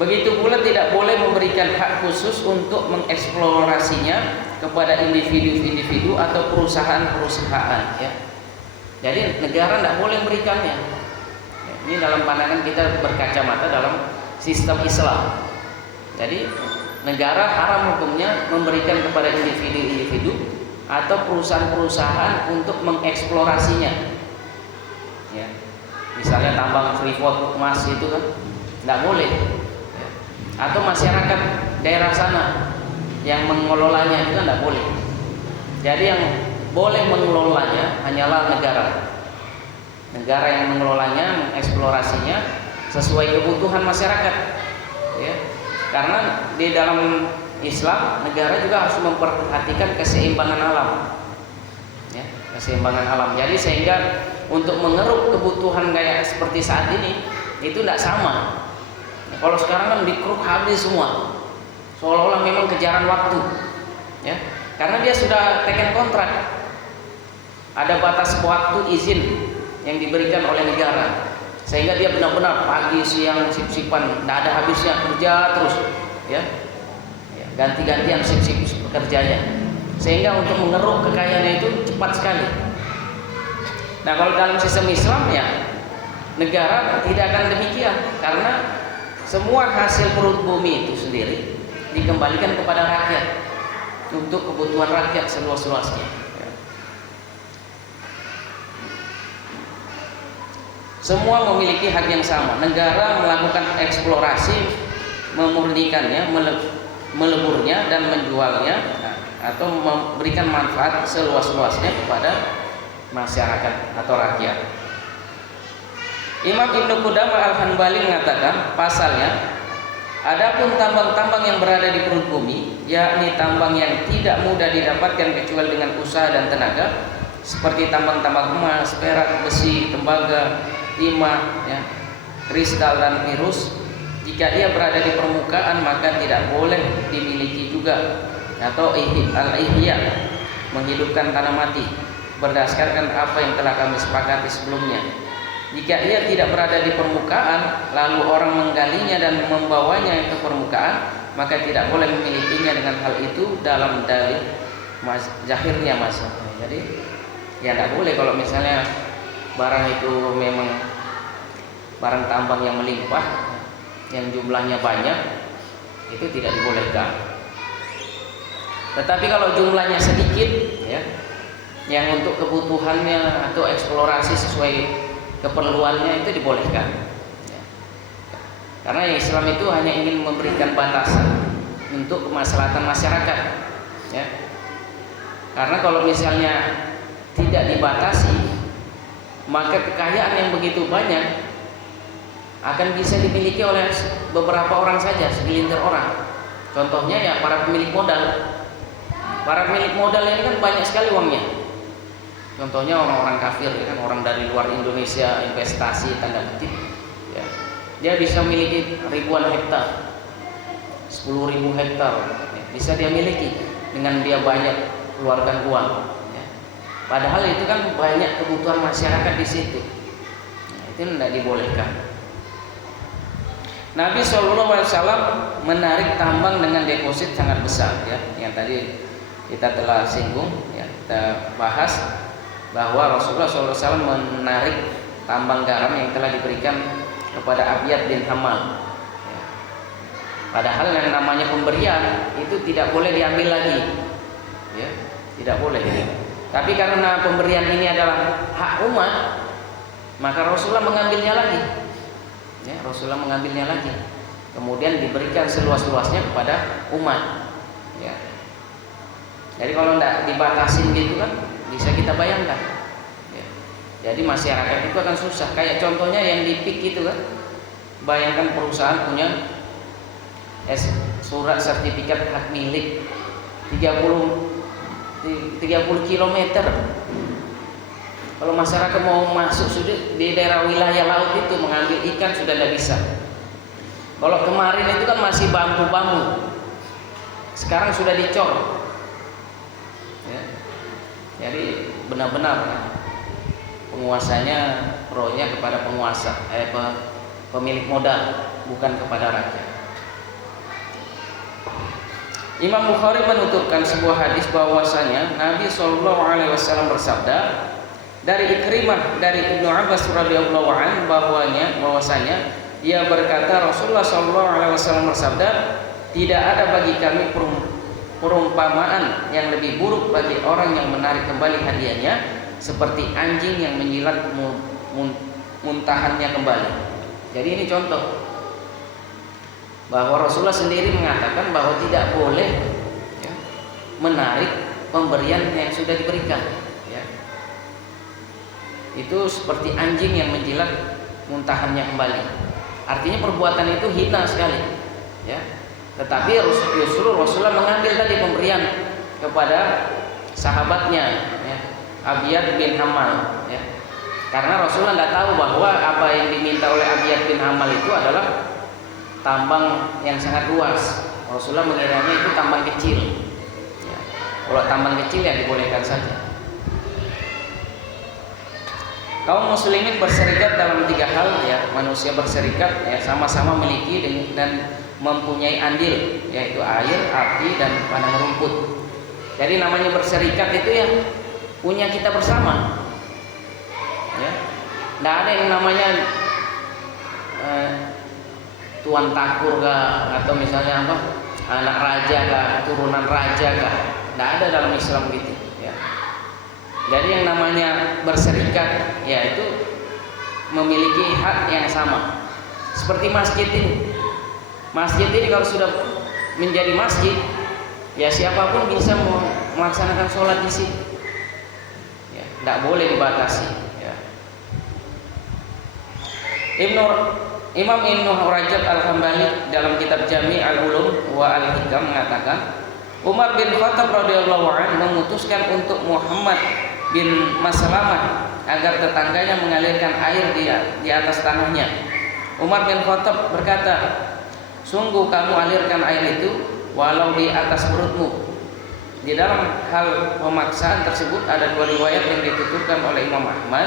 Begitu pula tidak boleh memberikan hak khusus untuk mengeksplorasinya kepada individu-individu atau perusahaan-perusahaan, ya. Jadi negara tidak boleh memberikannya. Ini dalam pandangan kita berkacamata dalam sistem Islam. Jadi negara haram hukumnya memberikan kepada individu-individu atau perusahaan-perusahaan untuk mengeksplorasinya. Ya. Misalnya tambang Freeport emas itu kan nggak boleh. Ya. Atau masyarakat daerah sana yang mengelolanya itu kan nggak boleh. Jadi yang boleh mengelolanya hanyalah negara. Negara yang mengelolanya, mengeksplorasinya sesuai kebutuhan masyarakat. Ya. Karena di dalam Islam negara juga harus memperhatikan keseimbangan alam. Ya, keseimbangan alam. Jadi sehingga untuk mengeruk kebutuhan kayak seperti saat ini itu tidak sama. Kalau sekarang kan dikeruk habis semua, seolah-olah memang kejaran waktu, ya, karena dia sudah teken kontrak, ada batas waktu izin yang diberikan oleh negara, sehingga dia benar-benar pagi siang sip-sipan, tidak ada habisnya, kerja terus, ya, ganti-gantian sip-sip pekerjanya, sehingga untuk mengeruk kekayaannya itu cepat sekali. Nah, kalau dalam sistem Islam ya negara tidak akan demikian, karena semua hasil perut bumi itu sendiri dikembalikan kepada rakyat untuk kebutuhan rakyat seluas-luasnya. Semua memiliki hak yang sama. Negara melakukan eksplorasi, memurnikannya, meleburnya dan menjualnya, atau memberikan manfaat seluas-luasnya kepada masyarakat atau rakyat. Imam Ibnu Qudamah Al-Hanbali mengatakan, pasalnya, adapun tambang-tambang yang berada di perut bumi, yakni tambang yang tidak mudah didapatkan kecuali dengan usaha dan tenaga, seperti tambang-tambang emas, perak, besi, tembaga, timah, ya, kristal dan virus, jika ia berada di permukaan maka tidak boleh dimiliki juga, atau al-ihya, menghidupkan tanah mati, berdasarkan apa yang telah kami sepakati sebelumnya. Jika ia tidak berada di permukaan, lalu orang menggalinya dan membawanya ke permukaan, maka tidak boleh memilikinya dengan hal itu dalam dalil zahirnya masalah. Jadi ya tidak boleh kalau misalnya barang itu memang barang tambang yang melimpah, yang jumlahnya banyak, itu tidak dibolehkan. Tetapi kalau jumlahnya sedikit, ya, yang untuk kebutuhannya atau eksplorasi sesuai keperluannya itu dibolehkan, ya. Karena Islam itu hanya ingin memberikan batasan untuk kemaslahatan masyarakat, ya. Karena kalau misalnya tidak dibatasi, maka kekayaan yang begitu banyak akan bisa dimiliki oleh beberapa orang saja, segelintir orang. Contohnya ya para pemilik modal. Para pemilik modal ini kan banyak sekali uangnya. Contohnya orang-orang kafir, ya kan, orang dari luar Indonesia investasi tanda kutip, ya. Dia bisa memiliki ribuan hektar, 10.000 hektar, ya, bisa dia miliki dengan dia banyak keluarkan uang, ya. Padahal itu kan banyak kebutuhan masyarakat di situ, nah, itu tidak dibolehkan. Nabi SAW menarik tambang dengan deposit sangat besar, ya, yang tadi kita telah singgung, ya, kita bahas bahwa Rasulullah SAW menarik tambang garam yang telah diberikan kepada Abiyad bin Hamal, ya. Padahal yang namanya pemberian itu tidak boleh diambil lagi, ya, tidak boleh. Tapi karena pemberian ini adalah hak umat, maka Rasulullah mengambilnya lagi, ya, Rasulullah mengambilnya lagi, kemudian diberikan seluas-luasnya kepada umat, ya. Jadi kalau tidak dibatasin gitu kan, bisa kita bayangkan, ya. Jadi masyarakat itu akan susah. Kayak contohnya yang di PIK itu kan, bayangkan perusahaan punya surat sertifikat hak milik 30 km. Kalau masyarakat mau masuk sudah di daerah wilayah laut itu mengambil ikan sudah tidak bisa. Kalau kemarin itu kan masih bambu-bambu, sekarang sudah dicor, ya. Jadi benar-benar penguasanya rohnya kepada penguasa, pemilik modal, bukan kepada rakyat. Imam Bukhari menuturkan sebuah hadis bahwasanya Nabi SAW bersabda dari Ikrimah dari Ibnu Abbas radhiyallahu anhu bahwasanya dia berkata Rasulullah SAW bersabda, tidak ada bagi kami perumpamaan yang lebih buruk bagi orang yang menarik kembali hadiahnya seperti anjing yang menjilat muntahannya kembali. Jadi ini contoh bahwa Rasulullah sendiri mengatakan bahwa tidak boleh ya, menarik pemberian yang sudah diberikan ya. Itu seperti anjing yang menjilat muntahannya kembali. Artinya perbuatan itu hina sekali ya. Tetapi justru Rasulullah mengambil tadi pemberian kepada sahabatnya ya, Abiyad bin Hamal ya. Karena Rasulullah tidak tahu bahwa apa yang diminta oleh Abiyad bin Hamal itu adalah tambang yang sangat luas. Rasulullah mengiranya itu tambang kecil ya. Kalau tambang kecil ya dibolehkan saja. Kaum muslimin berserikat dalam 3 hal ya. Manusia berserikat ya, sama-sama memiliki dan mempunyai andil, yaitu air, api, dan padang rumput. Jadi namanya berserikat itu ya punya kita bersama ya. Tidak ada yang namanya tuan takur kah, atau misalnya apa, anak raja kah, turunan raja kah. Tidak ada dalam Islam gitu ya. Jadi yang namanya berserikat ya itu memiliki hak yang sama. Seperti masjid ini. Masjid ini kalau sudah menjadi masjid, ya siapapun bisa melaksanakan sholat di sini. Ya, tidak boleh dibatasi. Ya. Imam Ibnu Rajab Al-Hambali dalam kitab Jami' Al-Ulum wa Al-Hikam mengatakan, Umar bin Khattab radhiyallahu anhu memutuskan untuk Muhammad bin Maslamah agar tetangganya mengalirkan air di atas tanahnya. Umar bin Khattab berkata, sungguh kamu alirkan air itu walau di atas perutmu. Di dalam hal pemaksaan tersebut ada 2 riwayat yang dituturkan oleh Imam Ahmad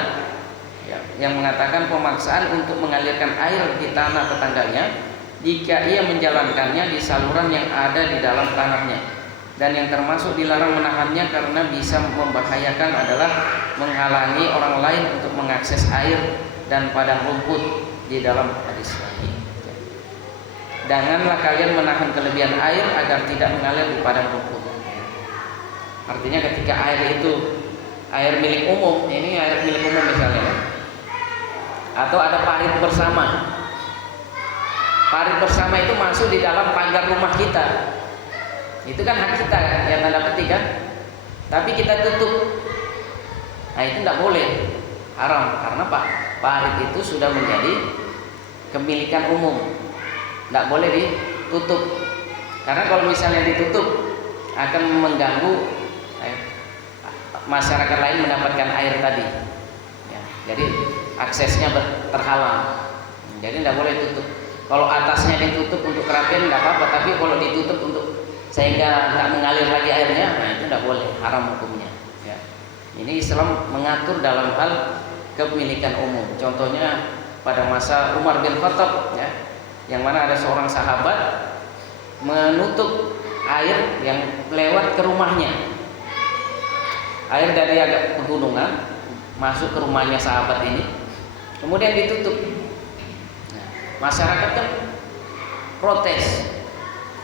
ya, yang mengatakan pemaksaan untuk mengalirkan air di tanah tetangganya jika ia menjalankannya di saluran yang ada di dalam tanahnya. Dan yang termasuk dilarang menahannya karena bisa membahayakan adalah menghalangi orang lain untuk mengakses air dan padang rumput di dalam hadis lain. Janganlah kalian menahan kelebihan air agar tidak mengalir di padang rumput. Artinya ketika air itu air milik umum, ini air milik umum misalnya, atau ada parit bersama. Parit bersama itu masuk di dalam pagar rumah kita. Itu kan hak kita yang tanda petik kan. Tapi kita tutup. Nah itu tidak boleh, haram karena parit itu sudah menjadi kemilikan umum. Tidak boleh ditutup, karena kalau misalnya ditutup akan mengganggu masyarakat lain mendapatkan air tadi ya, jadi aksesnya terhalang. Jadi tidak boleh tutup. Kalau atasnya ditutup untuk kerapian tidak apa-apa, tapi kalau ditutup untuk sehingga tidak mengalir lagi airnya, nah itu tidak boleh, haram hukumnya ya. Ini Islam mengatur dalam hal kepemilikan umum. Contohnya pada masa Umar bin Khattab ya, yang mana ada seorang sahabat menutup air yang lewat ke rumahnya. Air dari agak pegunungan masuk ke rumahnya sahabat ini, kemudian ditutup. Nah, masyarakat kan protes,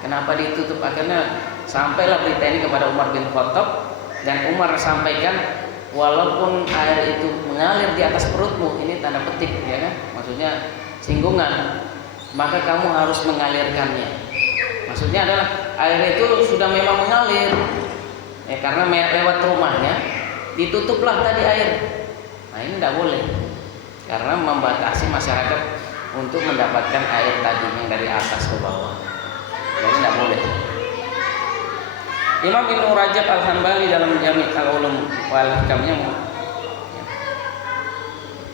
kenapa ditutup? Akhirnya sampailah berita ini kepada Umar bin Khattab, dan Umar sampaikan, walaupun air itu mengalir di atas perutmu, ini tanda petik ya kan, maksudnya singgungan, maka kamu harus mengalirkannya. Maksudnya adalah air itu sudah memang mengalir ya, karena lewat rumahnya, ditutuplah tadi air. Nah ini tidak boleh, karena membatasi masyarakat untuk mendapatkan air tadi yang dari atas ke bawah. Jadi tidak boleh. Imam Ibnu Rajab Al-Hambali dalam Jami' Al-Ulum wal Hikamnya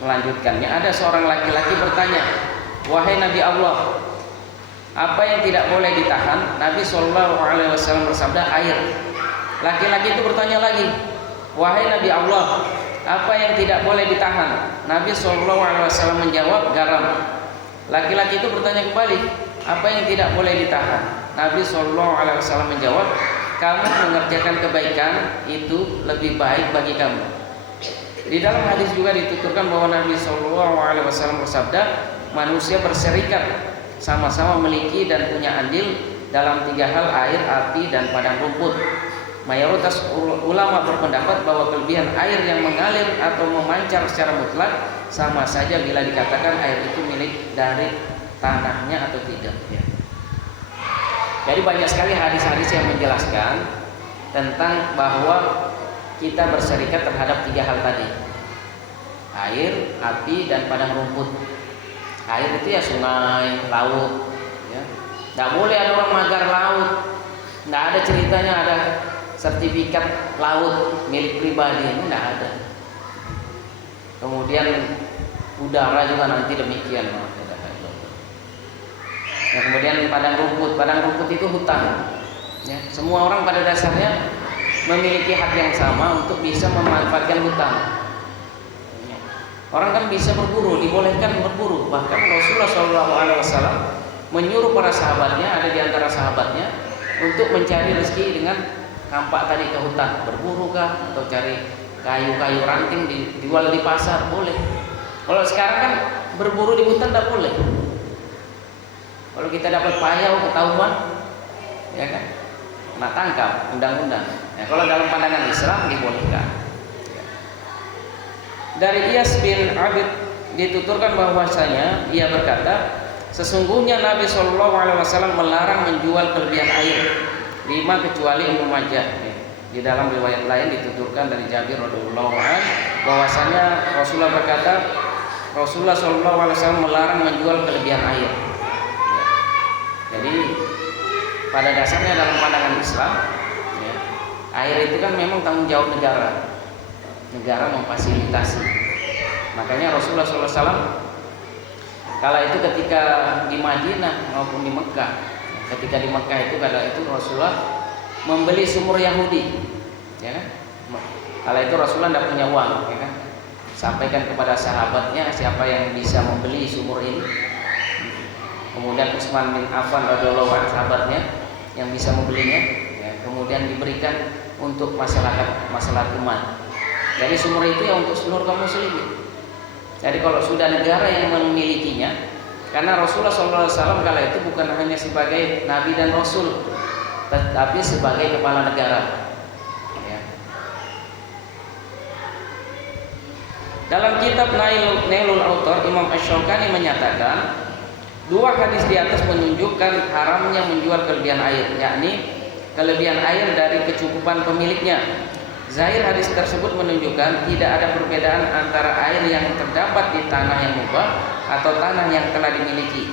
melanjutkannya, ada seorang laki-laki bertanya, wahai Nabi Allah, apa yang tidak boleh ditahan? Nabi SAW bersabda, air. Laki-laki itu bertanya lagi, wahai Nabi Allah, apa yang tidak boleh ditahan? Nabi SAW menjawab, garam. Laki-laki itu bertanya kembali, apa yang tidak boleh ditahan? Nabi SAW menjawab, kamu mengerjakan kebaikan itu lebih baik bagi kamu. Di dalam hadis juga dituturkan bahwa Nabi SAW bersabda, manusia berserikat, sama-sama memiliki dan punya andil dalam 3 hal: air, api, dan padang rumput. Mayoritas ulama berpendapat bahwa kelebihan air yang mengalir atau memancar secara mutlak sama saja bila dikatakan air itu milik dari tanahnya atau tidak. Jadi banyak sekali hadis-hadis yang menjelaskan tentang bahwa kita berserikat terhadap 3 hal tadi: air, api, dan padang rumput. Air itu ya sungai, laut, ya. Nggak boleh ada orang magar laut. Nggak ada ceritanya ada sertifikat laut milik pribadi, ini nggak ada. Kemudian udara juga nanti demikian. Nah, kemudian padang rumput itu hutan. Ya, semua orang pada dasarnya memiliki hak yang sama untuk bisa memanfaatkan hutan. Orang kan bisa berburu, dibolehkan berburu. Bahkan Rasulullah SAW menyuruh para sahabatnya, ada di antara sahabatnya, untuk mencari rezeki dengan kampak tadi ke hutan, berburu kah, atau cari kayu-kayu ranting dijual di pasar, boleh. Kalau sekarang kan berburu di hutan tidak boleh. Kalau kita dapat payau ketahuan, ya kan, kena tangkap, undang-undang. Nah, kalau dalam pandangan Islam dibolehkan. Dari Iyas bin Abid dituturkan bahwasanya ia berkata, sesungguhnya Nabi SAW melarang menjual kelebihan air 5 kecuali Ibnu Majah. Di dalam riwayat lain dituturkan dari Jabir radhiyallahu anhu bahwasanya Rasulullah berkata, Rasulullah SAW melarang menjual kelebihan air. Jadi pada dasarnya dalam pandangan Islam, ya, air itu kan memang tanggung jawab negara. Negara memfasilitasi. Makanya Rasulullah SAW kala itu ketika di Madinah maupun di Mekah, ketika di Mekah itu kala itu Rasulullah membeli sumur Yahudi, ya kan? Kala itu Rasulullah tidak punya uang, ya kan? Sampaikan kepada sahabatnya siapa yang bisa membeli sumur ini. Kemudian Utsman bin Affan radhiyallahu anhu sahabatnya yang bisa membelinya, ya, kemudian diberikan untuk masyarakat umat. Jadi sumur itu ya untuk seluruh kaum muslimin. Jadi kalau sudah negara yang memilikinya, karena Rasulullah SAW kala itu bukan hanya sebagai Nabi dan Rasul, tetapi sebagai kepala negara. Ya. Dalam kitab Nailul Autar, Imam Asy-Syaukani menyatakan 2 hadis di atas menunjukkan haramnya menjual kelebihan air, yakni kelebihan air dari kecukupan pemiliknya. Zahir hadis tersebut menunjukkan tidak ada perbedaan antara air yang terdapat di tanah yang mubah atau tanah yang telah dimiliki,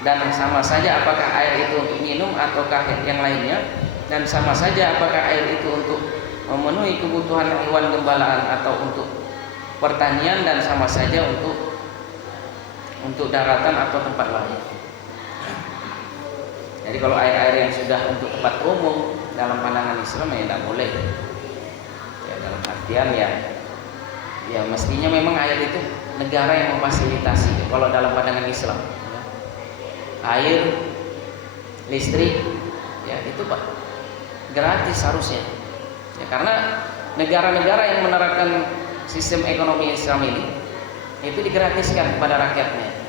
dan sama saja apakah air itu untuk minum ataukah yang lainnya, dan sama saja apakah air itu untuk memenuhi kebutuhan hewan gembalaan atau untuk pertanian, dan sama saja untuk daratan atau tempat lain. Jadi kalau air-air yang sudah untuk tempat umum dalam pandangan Islam ya tidak boleh. Dalam artian ya mestinya memang air itu negara yang memfasilitasi kalau dalam pandangan Islam, ya. Air, listrik, ya itu Pak gratis harusnya, ya, karena negara-negara yang menerapkan sistem ekonomi Islam ini itu digratiskan kepada rakyatnya,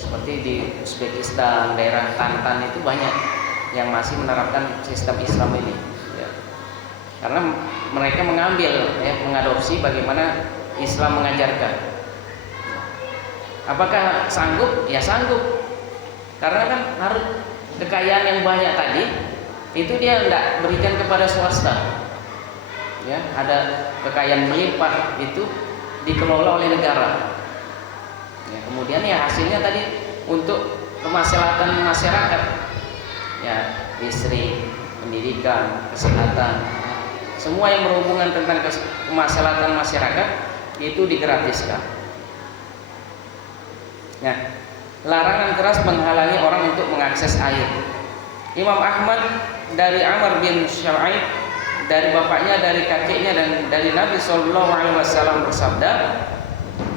seperti di Uzbekistan, daerah Tantan itu banyak yang masih menerapkan sistem Islam ini, ya. Karena mereka mengambil, ya, mengadopsi bagaimana Islam mengajarkan. Apakah sanggup? Ya sanggup. Karena kan harus kekayaan yang banyak tadi itu dia tidak berikan kepada swasta. Ya, ada kekayaan melimpah itu dikelola oleh negara. Ya, kemudian ya hasilnya tadi untuk kemaslahatan masyarakat. Ya, listrik, pendidikan, kesehatan, semua yang berhubungan tentang kemaslahatan masyarakat itu digratiskan. Nah, larangan keras menghalangi orang untuk mengakses air. Imam Ahmad dari Amr bin Syu'aib, dari bapaknya, dari kakeknya, dan dari Nabi SAW bersabda,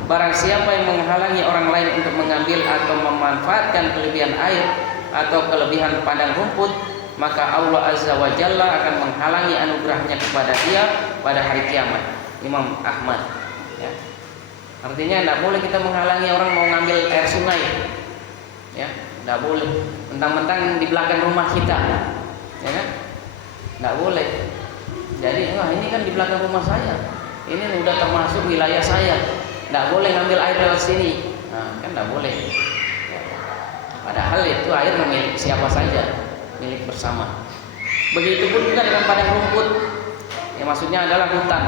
barang siapa yang menghalangi orang lain untuk mengambil atau memanfaatkan kelebihan air atau kelebihan padang rumput, maka Allah Azza wa Jalla akan menghalangi anugerahnya kepada dia pada hari kiamat. Imam Ahmad, ya. Artinya tidak boleh kita menghalangi orang mau ngambil air sungai, ya, tidak boleh. Mentang-mentang di belakang rumah kita, ya kan, tidak boleh. Jadi wah ini kan di belakang rumah saya, ini udah termasuk wilayah saya, tidak boleh ngambil air lewat sini. Nah, kan tidak boleh. Padahal itu air milik siapa saja, milik bersama. Begitupun juga dengan padang rumput, yang maksudnya adalah hutan.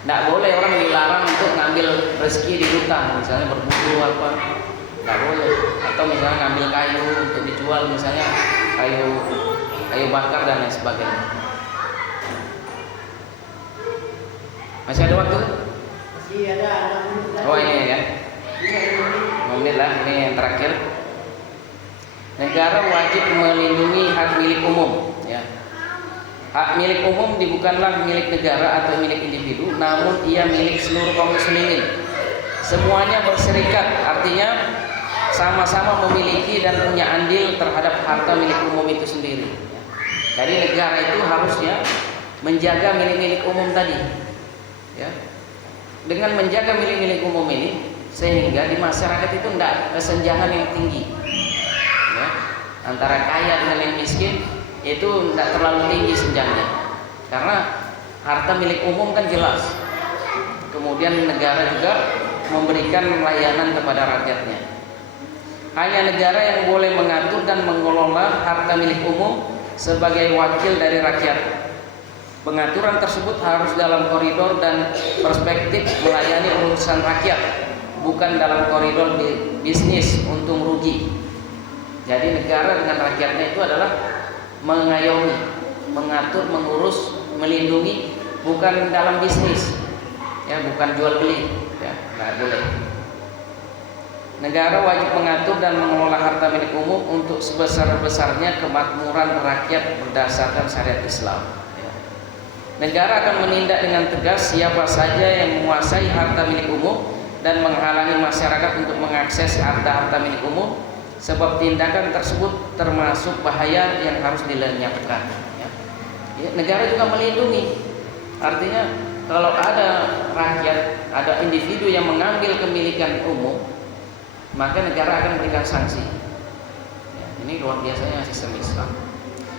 Tidak boleh orang dilarang untuk ngambil rezeki di hutan, misalnya berburu apa, tidak boleh. Atau misalnya ngambil kayu untuk dijual, misalnya kayu bakar dan lain sebagainya. Masih ada waktu? Masih ada 6 menit lagi. Oh ini ya kan? 5 5 menit lah, ini yang terakhir. Negara wajib melindungi hak milik umum, ya. Hak milik umum bukanlah milik negara atau milik individu, namun ia milik seluruh kaum muslimin. Semuanya berserikat, artinya sama-sama memiliki dan punya andil terhadap harta milik umum itu sendiri. Jadi negara itu harusnya menjaga milik-milik umum tadi, ya. Dengan menjaga milik-milik umum ini, sehingga di masyarakat itu tidak kesenjangan yang tinggi, ya. Antara kaya dengan yang miskin itu tidak terlalu tinggi senjangnya, karena harta milik umum kan jelas. Kemudian negara juga memberikan layanan kepada rakyatnya. Hanya negara yang boleh mengatur dan mengelola harta milik umum sebagai wakil dari rakyat. Pengaturan tersebut harus dalam koridor dan perspektif melayani urusan rakyat, bukan dalam koridor bisnis untung rugi. Jadi negara dengan rakyatnya itu adalah mengayomi, mengatur, mengurus, melindungi, bukan dalam bisnis, ya, bukan jual beli, ya, nggak boleh. Negara wajib mengatur dan mengelola harta milik umum untuk sebesar-besarnya kemakmuran rakyat berdasarkan syariat Islam. Ya. Negara akan menindak dengan tegas siapa saja yang menguasai harta milik umum dan menghalangi masyarakat untuk mengakses harta-harta milik umum, sebab tindakan tersebut termasuk bahaya yang harus dilenyapkan. Ya. Ya, negara juga melindungi, artinya kalau ada rakyat, ada individu yang mengambil kepemilikan umum, maka negara akan memberikan sanksi. Ya, ini luar biasanya sistem Islam.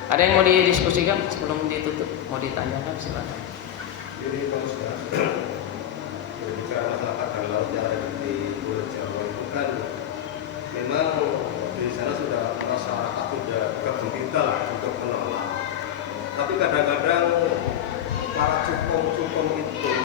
Ada yang mau didiskusikan sebelum ditutup? Mau ditanyakan silakan. Jadi kalau sudah berbicara masalah angkatan laut yang ada di Pulau Jawa itu kan memang di sana sudah masyarakat sudah gembira lah untuk menolak. Tapi kadang-kadang para cukong-cukong itu